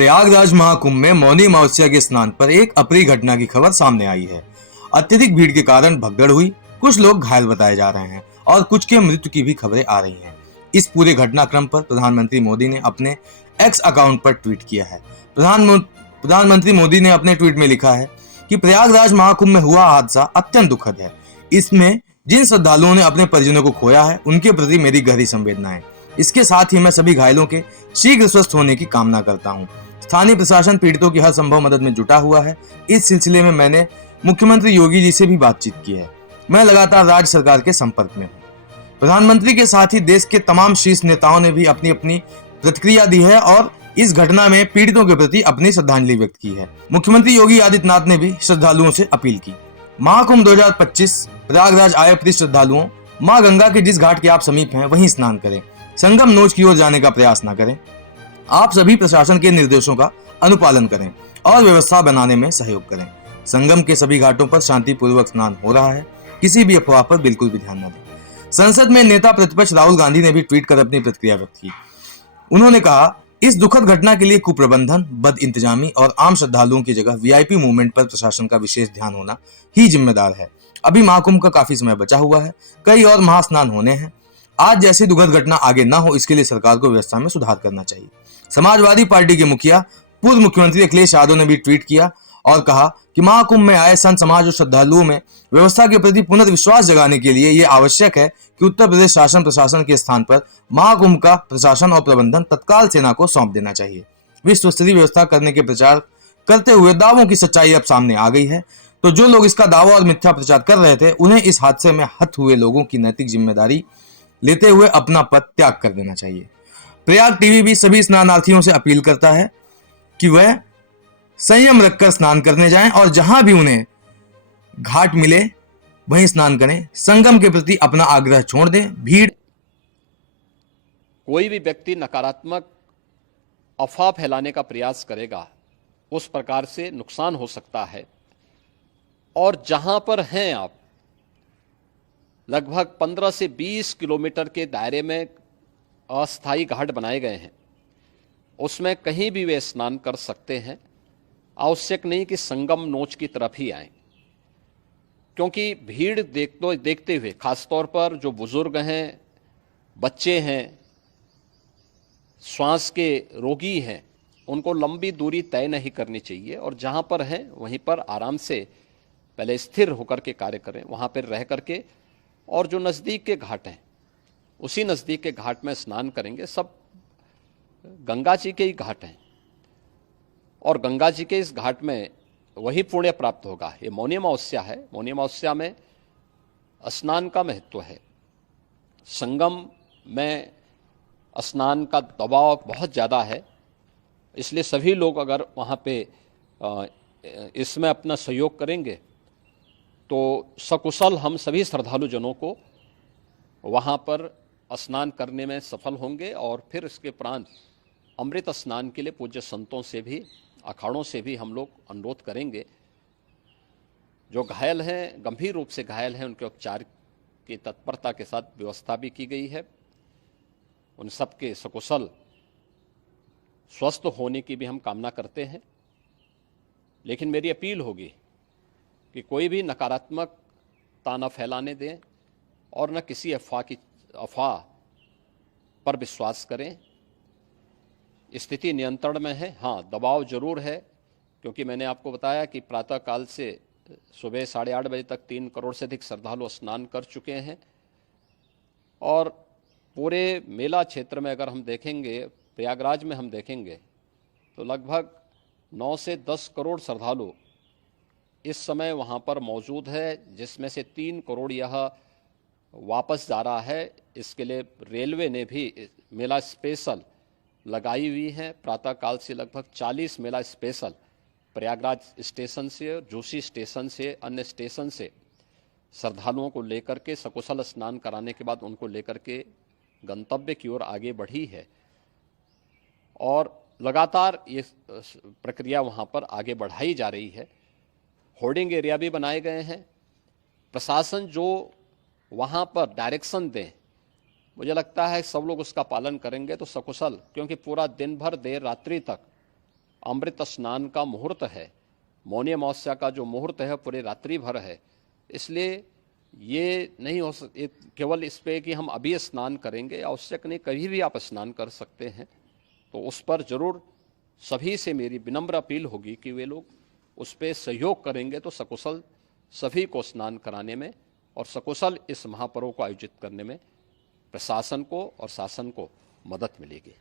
प्रयागराज महाकुंभ में मौनी अमावस्या के स्नान पर एक अप्रिय घटना की खबर सामने आई है। अत्यधिक भीड़ के कारण भगदड़ हुई, कुछ लोग घायल बताए जा रहे हैं और कुछ के मृत्यु की भी खबरें आ रही हैं। इस पूरे घटनाक्रम पर प्रधानमंत्री मोदी ने अपने एक्स अकाउंट पर ट्वीट किया है। प्रधानमंत्री मोदी ने अपने ट्वीट में लिखा है कि प्रयागराज महाकुंभ में हुआ हादसा अत्यंत दुखद है। इसमें जिन श्रद्धालुओं ने अपने परिजनों को खोया है, उनके प्रति मेरी गहरी संवेदनाएं। इसके साथ ही मैं सभी घायलों के शीघ्र स्वस्थ होने की कामना करता हूं। स्थानीय प्रशासन पीड़ितों की हर संभव मदद में जुटा हुआ है। इस सिलसिले में मैंने मुख्यमंत्री योगी जी से भी बातचीत की है। मैं लगातार राज्य सरकार के संपर्क में हूँ। प्रधानमंत्री के साथ ही देश के तमाम शीर्ष नेताओं ने भी अपनी अपनी प्रतिक्रिया दी है और इस घटना में पीड़ितों के प्रति अपनी श्रद्धांजलि व्यक्त की है। मुख्यमंत्री योगी आदित्यनाथ ने भी श्रद्धालुओं से अपील की। महाकुंभ 2025 प्रयागराज आए प्रिय श्रद्धालुओं, मां गंगा के जिस घाट के आप समीप हैं वहीं स्नान करें। संगम नोच की ओर जाने का प्रयास न करें। आप सभी प्रशासन के निर्देशों का अनुपालन करें और व्यवस्था बनाने में सहयोग करें। संगम के सभी घाटों पर शांतिपूर्वक स्नान हो रहा है। किसी भी अफवाह पर बिल्कुल भी ध्यान न दें। संसद में नेता प्रतिपक्ष राहुल गांधी ने भी ट्वीट कर अपनी प्रतिक्रिया व्यक्त की। उन्होंने कहा, इस दुखद घटना के लिए कुप्रबंधन, बद इंतजामी और आम श्रद्धालुओं की जगह वीआईपी मूवमेंट पर प्रशासन का विशेष ध्यान होना ही जिम्मेदार है। अभी महाकुंभ का काफी समय बचा हुआ है, कई और महास्नान होने हैं। आज जैसी दुखद घटना आगे न हो, इसके लिए सरकार को व्यवस्था में सुधार करना चाहिए। समाजवादी पार्टी के मुखिया पूर्व मुख्यमंत्री अखिलेश यादव ने भी ट्वीट किया और कहा कि महाकुंभ में आए संत समाज और श्रद्धालुओं में व्यवस्था के प्रति पुनर्विश्वास जगाने के लिए यह आवश्यक है कि उत्तर प्रदेश शासन प्रशासन के स्थान पर महाकुंभ का प्रशासन और प्रबंधन तत्काल सेना को सौंप देना चाहिए। विश्व स्तरीय व्यवस्था करने के प्रचार करते हुए दावों की सच्चाई अब सामने आ गई है, तो जो लोग इसका दावा और मिथ्या प्रचार कर रहे थे, उन्हें इस हादसे में हत हुए लोगों की नैतिक जिम्मेदारी लेते हुए अपना पद त्याग कर देना चाहिए। प्रयाग टीवी भी सभी स्नानार्थियों से अपील करता है कि वह संयम रखकर स्नान करने जाएं और जहां भी उन्हें घाट मिले वहीं स्नान करें। संगम के प्रति अपना आग्रह छोड़ दें। भीड़ कोई भी व्यक्ति नकारात्मक अफवाह फैलाने का प्रयास करेगा, उस प्रकार से नुकसान हो सकता है। और जहां पर हैं आप, लगभग 15 से 20 किलोमीटर के दायरे में अस्थायी घाट बनाए गए हैं, उसमें कहीं भी वे स्नान कर सकते हैं। आवश्यक नहीं कि संगम नोच की तरफ ही आएं, क्योंकि भीड़ देखते हुए खासतौर पर जो बुजुर्ग हैं, बच्चे हैं, श्वास के रोगी हैं, उनको लंबी दूरी तय नहीं करनी चाहिए और जहां पर हैं वहीं पर आराम से पहले स्थिर होकर के कार्य करें, वहां पर रह करके। और जो नज़दीक के घाट हैं, उसी नज़दीक के घाट में स्नान करेंगे। सब गंगा जी के ही घाट हैं और गंगा जी के इस घाट में वही पुण्य प्राप्त होगा। ये मौनी अमावस्या है। मौनी अमावस्या में स्नान का महत्व है। संगम में स्नान का दबाव बहुत ज़्यादा है, इसलिए सभी लोग अगर वहाँ पे इसमें अपना सहयोग करेंगे तो सकुशल हम सभी श्रद्धालु जनों को वहाँ पर स्नान करने में सफल होंगे। और फिर इसके उपरांत अमृत स्नान के लिए पूज्य संतों से भी, अखाड़ों से भी हम लोग अनुरोध करेंगे। जो घायल हैं, गंभीर रूप से घायल हैं, उनके उपचार की तत्परता के साथ व्यवस्था भी की गई है। उन सबके सकुशल स्वस्थ होने की भी हम कामना करते हैं। लेकिन मेरी अपील होगी कि कोई भी नकारात्मक ताना फैलाने दें और न किसी अफवाह पर विश्वास करें। स्थिति नियंत्रण में है। हाँ, दबाव जरूर है, क्योंकि मैंने आपको बताया कि प्रातःकाल से सुबह 8:30 बजे तक 3 करोड़ से अधिक श्रद्धालु स्नान कर चुके हैं। और पूरे मेला क्षेत्र में अगर हम देखेंगे, प्रयागराज में हम देखेंगे, तो लगभग 9 से 10 करोड़ श्रद्धालु इस समय वहाँ पर मौजूद है, जिसमें से 3 करोड़ यह वापस जा रहा है। इसके लिए रेलवे ने भी मेला स्पेशल लगाई हुई है। प्रातःकाल से लगभग 40 मेला स्पेशल प्रयागराज स्टेशन से, जोशी स्टेशन से, अन्य स्टेशन से श्रद्धालुओं को लेकर के सकुशल स्नान कराने के बाद उनको लेकर के गंतव्य की ओर आगे बढ़ी है। और लगातार ये प्रक्रिया वहाँ पर आगे बढ़ाई जा रही है। होर्डिंग एरिया भी बनाए गए हैं। प्रशासन जो वहाँ पर डायरेक्शन दें, मुझे लगता है सब लोग उसका पालन करेंगे तो सकुशल, क्योंकि पूरा दिन भर देर रात्रि तक अमृत स्नान का मुहूर्त है, मौनी अमावस्या का जो मुहूर्त है पूरे रात्रि भर है, इसलिए ये नहीं हो केवल इस पे कि हम अभी स्नान करेंगे, आवश्यक नहीं, कभी भी आप स्नान कर सकते हैं। तो उस पर जरूर सभी से मेरी विनम्र अपील होगी कि वे लोग उस पर सहयोग करेंगे तो सकुशल सभी को स्नान कराने में और सकुशल इस महापर्व को आयोजित करने में प्रशासन को और शासन को मदद मिलेगी।